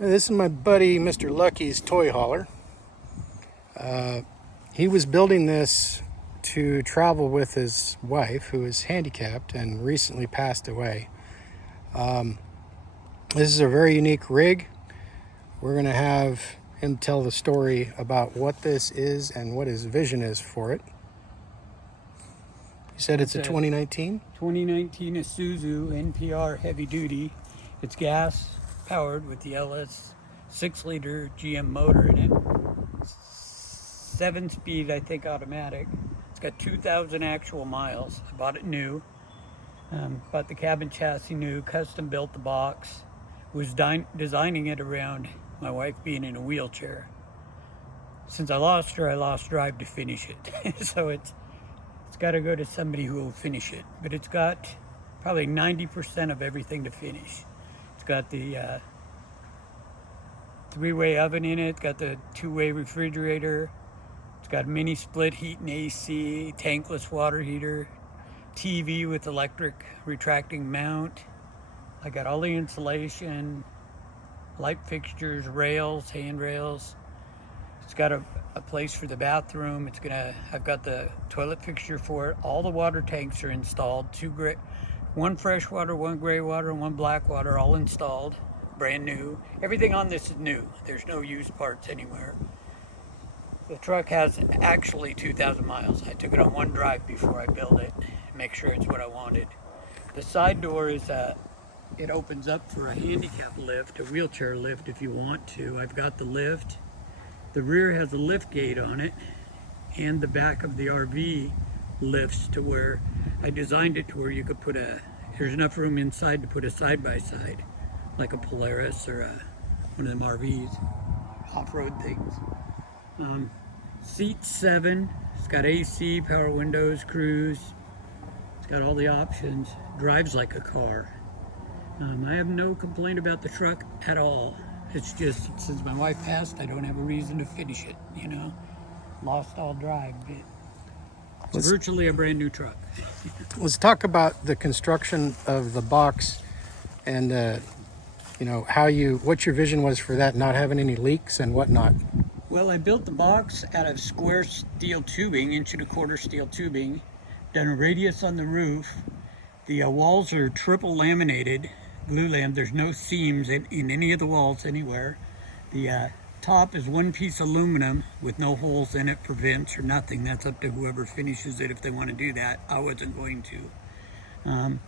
This is my buddy Mr. Lucky's toy hauler. He was building this to travel with his wife, who is handicapped and recently passed away. This is a very unique rig. We're going to have him tell the story about what this is and what his vision is for it. You said it's a 2019? 2019 Isuzu NPR heavy duty. It's gas powered with the LS 6-liter GM motor in it. 7-speed, I think, automatic. It's got 2,000 actual miles. I bought it new. Bought the cabin chassis new, custom built the box. Was designing it around my wife being in a wheelchair. Since I lost her, I lost drive to finish it. So it's got to go to somebody who will finish it. But it's got probably 90% of everything to finish. It's got the 3-way oven in it. It's got the 2-way refrigerator. It's got mini split heat and AC, tankless water heater, TV with electric retracting mount. I got all the insulation, light fixtures, rails, handrails. It's got a place for the bathroom. I've got the toilet fixture for it. All the water tanks are installed. One fresh water, one gray water, and one black water, all installed, brand new. Everything on this is new. There's no used parts anywhere. The truck has actually 2,000 miles. I took it on one drive before I built it, make sure it's what I wanted. The side door is it opens up for a handicap lift, a wheelchair lift if you want to. I've got the lift. The rear has a lift gate on it, and the back of the RV lifts to where I designed it to where you could there's enough room inside to put a side-by-side, like a Polaris or one of them RVs, off-road things. Seat 7, it's got AC, power windows, cruise. It's got all the options. Drives like a car. I have no complaint about the truck at all. It's just, since my wife passed, I don't have a reason to finish it, you know. Lost all drive. It's virtually a brand new truck. Let's talk about the construction of the box and, you know, what your vision was for that, not having any leaks and whatnot. Well, I built the box out of square steel tubing, 1¼ inch steel tubing, done a radius on the roof. The walls are triple laminated, glue lam. There's no seams in any of the walls anywhere. The top is one piece aluminum with no holes in it for vents or nothing. That's up to whoever finishes it if they want to do that. I wasn't going to.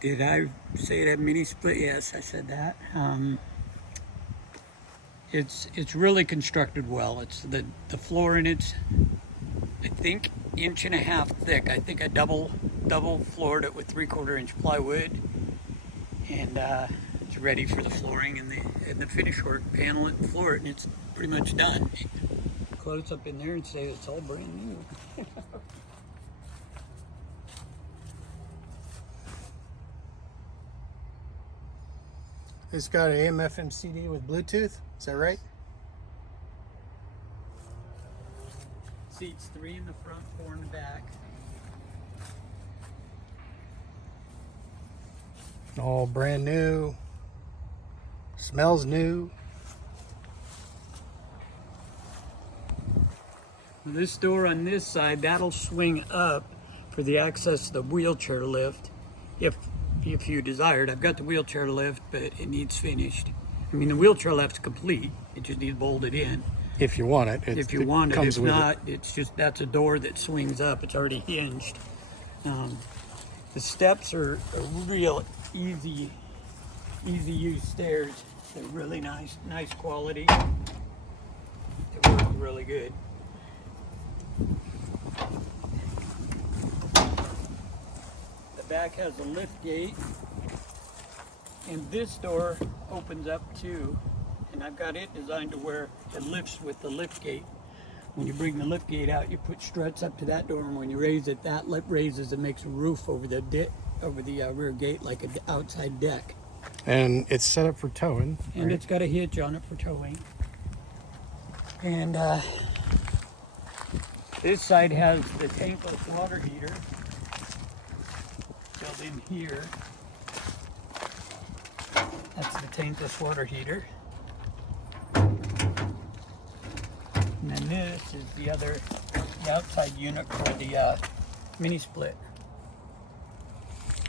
Did I say it had mini split? Yes, I said that. It's really constructed well. It's the floor in it's, I think, 1.5 inches thick. I think I double floored it with 3/4 inch plywood, and it's ready for the flooring and the finish work. Panel it and floor it, and it's pretty much done. Close up in there and say it's all brand new. It's got an AM/FM CD with Bluetooth. Is that right? Seats 3 in the front, 4 in the back. All brand new. Smells new. This door on this side, that'll swing up for the access to the wheelchair lift if you desired. I've got the wheelchair lift, but it needs finished. I mean, the wheelchair lift's complete. It just needs bolted in. If you want it. If you want it. If not, it's just, that's a door that swings up. It's already hinged. The steps are real easy use stairs. They're really nice quality. They work really good. The back has a lift gate, and this door opens up too, and I've got it designed to where it lifts with the lift gate. When you bring the lift gate out, you put struts up to that door, and when you raise it, that lip raises and makes a roof over the rear gate, like an outside deck. And it's set up for towing. And right? It's got a hitch on it for towing. And this side has the tankless water heater built in here. That's the tankless water heater. And then this is the outside unit for the mini split.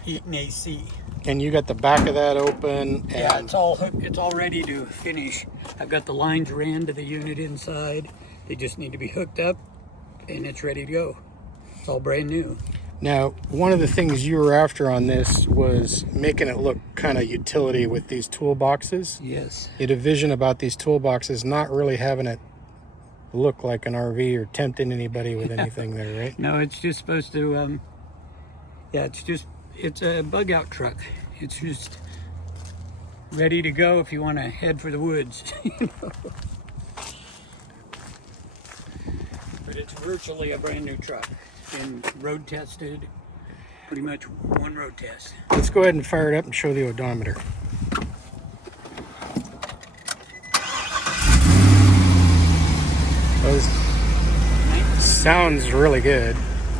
Heat and AC. And you got the back of that open, and Yeah, it's all hooked, it's all ready to finish. I've got the lines ran to the unit inside. They just need to be hooked up and it's ready to go. It's all brand new. now one of the things you were after on this was making it look kind of utility with these toolboxes. Yes. You had a vision about these toolboxes not really having it look like an RV or tempting anybody with anything there, right? No, it's just supposed to, yeah, it's a bug out truck. It's just ready to go if you want to head for the woods. You know? But it's virtually a brand new truck. Been road tested, pretty much one road test. Let's go ahead and fire it up and show the odometer. Sounds really good.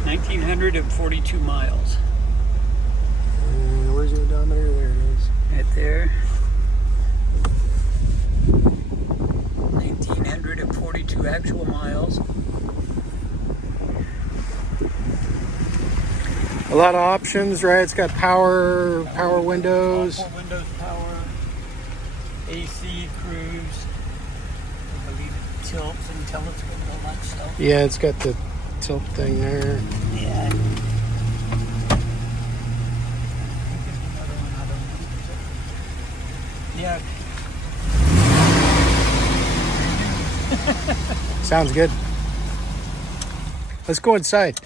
1,942 miles. Where's the odometer? There it is. Right there. 1,942 actual miles. A lot of options, right? It's got power windows. Power windows, power, AC, cruise. I believe it tilts and telescope and all that stuff. Yeah, it's got the tilt thing there. Yeah. Yeah. Sounds good. Let's go inside.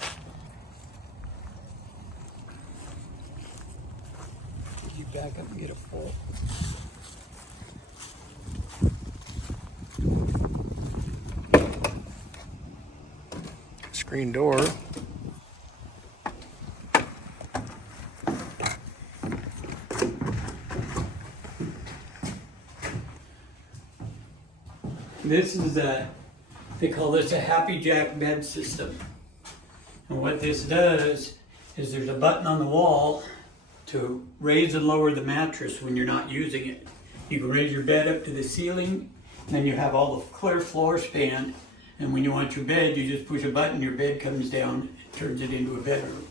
You back up and get a full. Screen door. This is they call this a Happy Jack bed system. And what this does is there's a button on the wall to raise and lower the mattress when you're not using it. You can raise your bed up to the ceiling, and then you have all the clear floor span, and when you want your bed, you just push a button, your bed comes down, and turns it into a bedroom.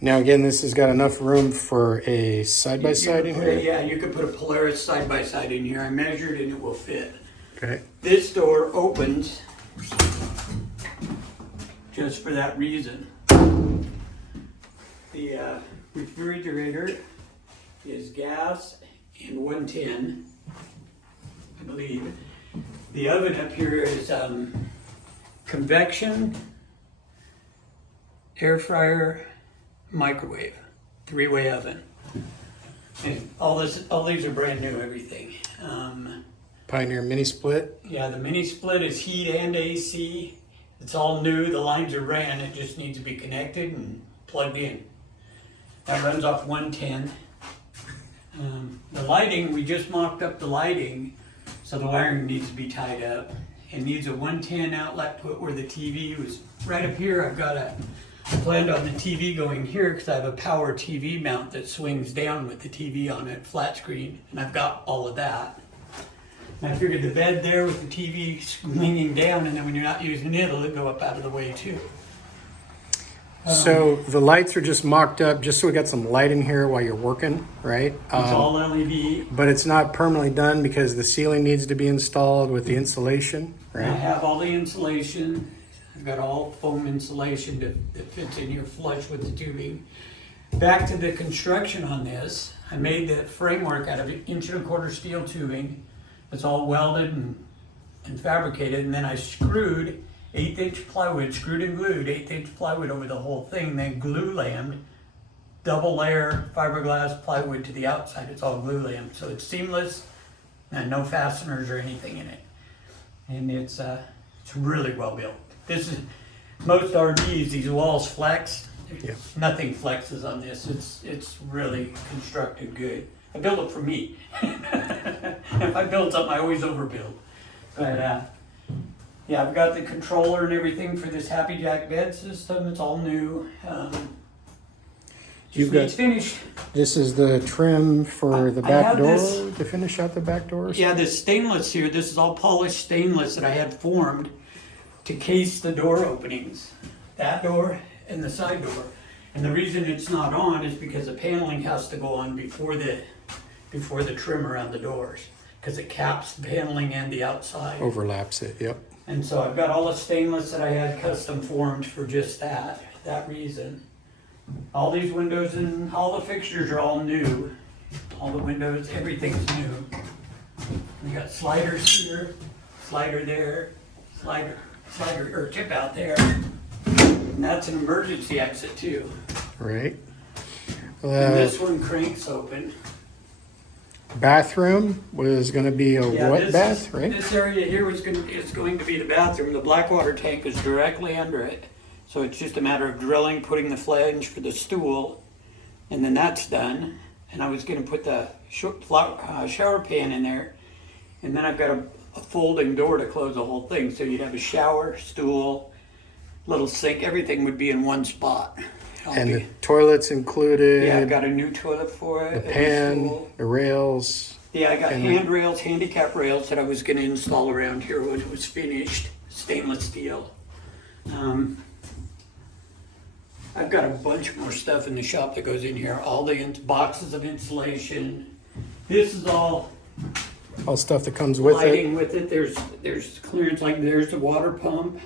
Now again, this has got enough room for a side-by-side in here? Yeah, you could put a Polaris side-by-side in here. I measured and it will fit. Okay. This door opens just for that reason. The refrigerator is gas and 110, I believe. The oven up here is convection, air fryer, microwave, 3-way oven. And all these are brand new, everything. Pioneer mini split. Yeah, the mini split is heat and AC. It's all new. The lines are ran. It just needs to be connected and plugged in. That runs off 110. The lighting, we just mocked up the lighting, so the wiring needs to be tied up. It needs a 110 outlet put where the TV was right up here. I planned on the TV going here because I have a power TV mount that swings down with the TV on it, flat screen, and I've got all of that. And I figured the bed there with the TV swinging down, and then when you're not using it, it'll go up out of the way too. So the lights are just mocked up just so we got some light in here while you're working, right? It's all LED. But it's not permanently done because the ceiling needs to be installed with the insulation, I right? have all the insulation. I've got all foam insulation that fits in here flush with the tubing. Back to the construction on this, I made the framework out of 1.25 inch steel tubing. It's all welded and fabricated, and then I screwed 1/8 inch plywood, screwed and glued 1/8 inch plywood over the whole thing, then glue lammed, double layer fiberglass plywood to the outside. It's all glue lammed, so it's seamless and no fasteners or anything in it. And it's really well built. This is most RVs, these walls flex. Yeah. Nothing flexes on this. It's really constructed good. I built it for me. If I build something, I always overbuild. But yeah, I've got the controller and everything for this Happy Jack bed system. It's all new. You've It's got, finished. this is the trim for the I back have door this- to finish out the back doors? Yeah, this stainless here, this is all polished stainless that I had formed to case the door openings. That door and the side door. And the reason it's not on is because the paneling has to go on before the trim around the doors. Because it caps the paneling and the outside. Overlaps it, yep. And so I've got all the stainless that I had custom formed for just that reason. All these windows and all the fixtures are all new. All the windows, everything's new. We got sliders here, slider there, slider, or tip out there. And that's an emergency exit too. Right. And this one cranks open. Bathroom was gonna be a Yeah, wet bath, right? This area here is going to be the bathroom. The black water tank is directly under it. So it's just a matter of drilling, putting the flange for the stool, and then that's done. And I was gonna put the shower pan in there, and then I've got a folding door to close the whole thing. So you'd have a shower, stool, little sink, everything would be in one spot. And the toilet's included. Yeah, I've got a new toilet for it. The a pan, stool. the rails. Yeah, I got and handrails, handicap rails that I was going to install around here when it was finished, stainless steel. I've got a bunch more stuff in the shop that goes in here. All the boxes of insulation. This is all All stuff that comes with it. lighting with it. There's clearance, like there's the water pump,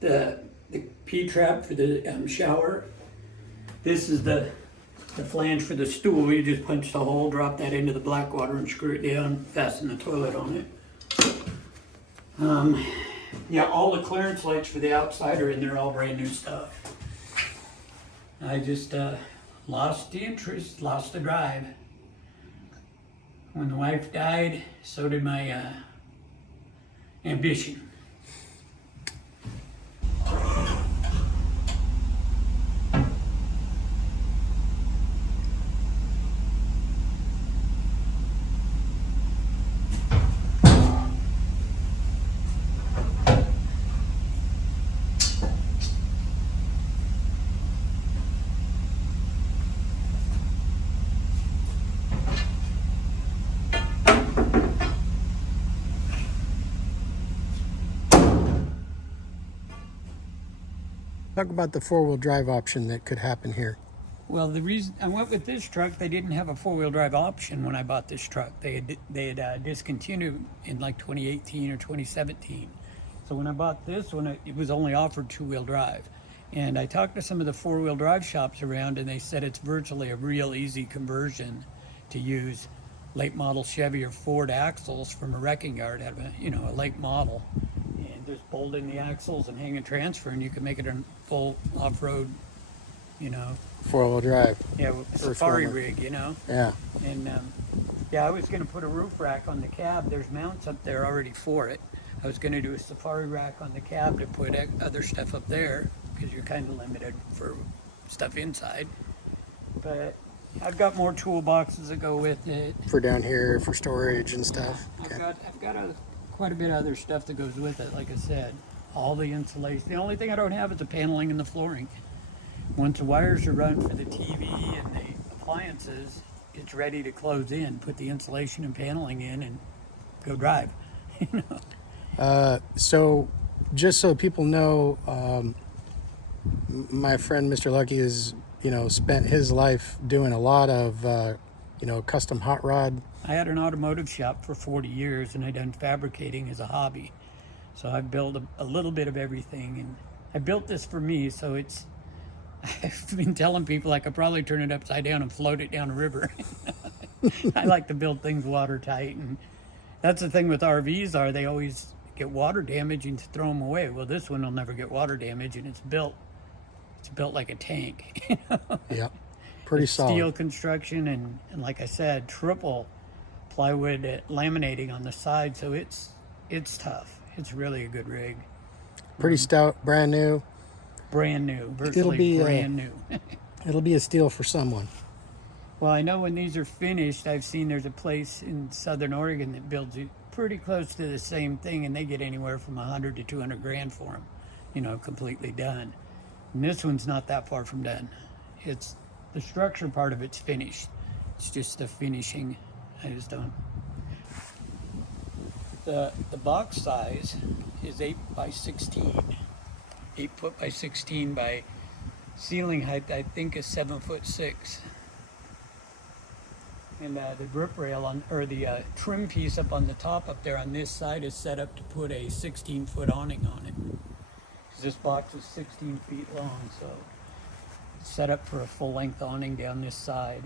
the P-trap for the shower. This is the flange for the stool. You just punch the hole, drop that into the black water and screw it down, fasten the toilet on it. Yeah, all the clearance lights for the outside are in there, all brand new stuff. I just lost the interest, lost the drive. When the wife died, so did my ambition. Talk about the four-wheel drive option that could happen here. Well, the reason I went with this truck, they didn't have a four-wheel drive option when I bought this truck. They had discontinued in like 2018 or 2017. So when I bought this one, it was only offered two-wheel drive. And I talked to some of the four-wheel drive shops around, and they said it's virtually a real easy conversion to use late model Chevy or Ford axles from a wrecking yard, have a late model, and just bolt in the axles and hang a transfer, and you can make it a full off-road, Four-wheel drive. yeah, safari former. rig, Yeah. And I was going to put a roof rack on the cab. There's mounts up there already for it. I was going to do a safari rack on the cab to put other stuff up there because you're kind of limited for stuff inside. But I've got more toolboxes that go with it. For down here, for storage and stuff. I've got quite a bit of other stuff that goes with it. Like I said, all the insulation. The only thing I don't have is the paneling and the flooring. Once the wires are run for the TV and the appliances, it's ready to close in. Put the insulation and paneling in and go drive. So, just so people know, my friend Mr. Lucky has, spent his life doing a lot of, custom hot rod. I had an automotive shop for 40 years, and I done fabricating as a hobby. So I've built a little bit of everything, and I built this for me. So I've been telling people I could probably turn it upside down and float it down a river. I like to build things watertight, and that's the thing with RVs they always get water damage and throw them away. Well, this one will never get water damage, and it's built like a tank. Yep. Pretty It's solid. steel construction, and like I said, triple plywood laminating on the side, so it's tough. It's really a good rig. Pretty stout, brand new. Brand new, virtually brand new. It'll be a steal for someone. Well, I know when these are finished, I've seen there's a place in Southern Oregon that builds it pretty close to the same thing, and they get anywhere from 100 to 200 grand for them, completely done. And this one's not that far from done. The structure part of it's finished. It's just the finishing I just done. The box size is 8 by 16. 8 foot by 16 by ceiling height, I think, is 7'6". And the grip rail on, or the trim piece up on the top up there on this side is set up to put a 16-foot awning on it. Because this box is 16 feet long, so it's set up for a full-length awning down this side.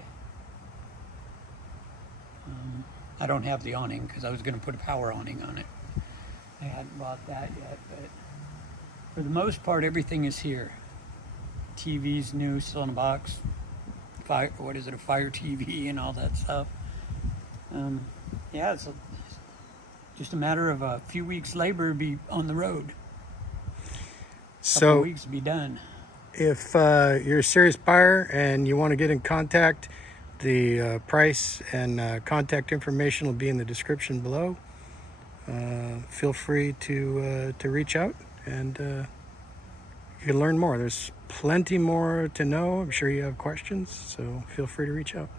I don't have the awning because I was going to put a power awning on it. I hadn't bought that yet, but for the most part, everything is here. TV's new, still in a box. A Fire TV and all that stuff. Yeah, it's just a matter of a few weeks labor, be on the road. So weeks to be done. if you're a serious buyer and you want to get in contact, the price and contact information will be in the description below. Feel free to reach out, and you can learn more. There's plenty more to know. I'm sure you have questions, so feel free to reach out.